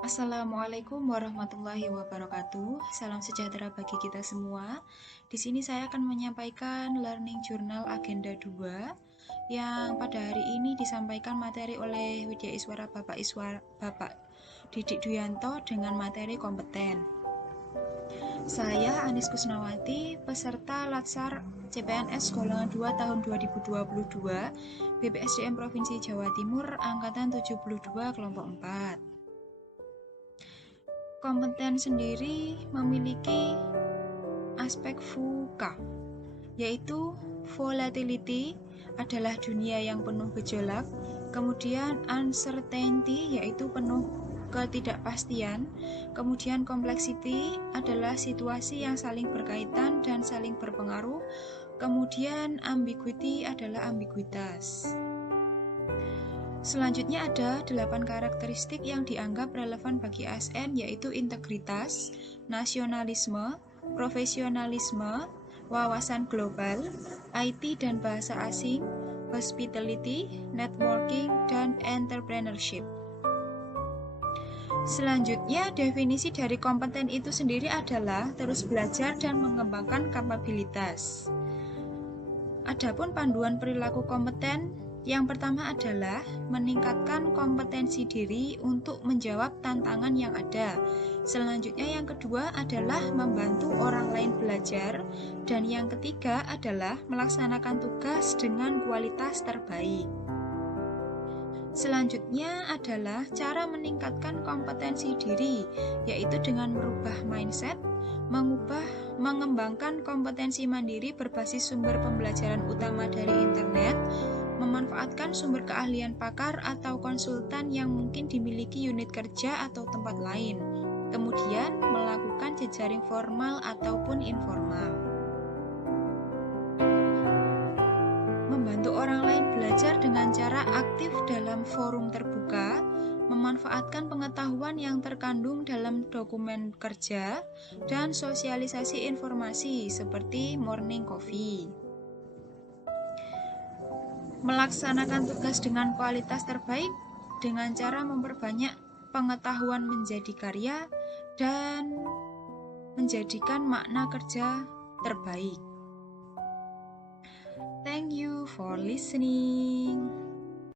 Assalamualaikum warahmatullahi wabarakatuh. Salam sejahtera bagi kita semua. Di sini saya akan menyampaikan Learning Journal Agenda 2 yang pada hari ini disampaikan materi oleh Widya Iswara Bapak Didik Duyanto dengan materi kompeten. Saya Anis Kusnawati, peserta Latsar CPNS golongan 2 tahun 2022 BPSDM Provinsi Jawa Timur angkatan 72 kelompok 4. Kompeten sendiri memiliki aspek VUCA, yaitu volatility adalah dunia yang penuh gejolak, kemudian uncertainty yaitu penuh ketidakpastian, kemudian complexity adalah situasi yang saling berkaitan dan saling berpengaruh, kemudian ambiguity adalah ambiguitas. Selanjutnya ada 8 karakteristik yang dianggap relevan bagi ASN, yaitu integritas, nasionalisme, profesionalisme, wawasan global, IT dan bahasa asing, hospitality, networking, dan entrepreneurship. Selanjutnya, definisi dari kompeten itu sendiri adalah terus belajar dan mengembangkan kapabilitas. Adapun panduan perilaku kompeten yang pertama adalah meningkatkan kompetensi diri untuk menjawab tantangan yang ada. Selanjutnya yang kedua adalah membantu orang lain belajar. Dan yang ketiga adalah melaksanakan tugas dengan kualitas terbaik. Selanjutnya adalah cara meningkatkan kompetensi diri, yaitu dengan merubah mindset, mengembangkan kompetensi mandiri berbasis sumber pembelajaran utama dari internet, memanfaatkan sumber keahlian pakar atau konsultan yang mungkin dimiliki unit kerja atau tempat lain, kemudian melakukan jejaring formal ataupun informal. Membantu orang lain belajar dengan cara aktif dalam forum terbuka, memanfaatkan pengetahuan yang terkandung dalam dokumen kerja, dan sosialisasi informasi seperti morning coffee. Melaksanakan tugas dengan kualitas terbaik dengan cara memperbanyak pengetahuan menjadi karya dan menjadikan makna kerja terbaik. Thank you for listening.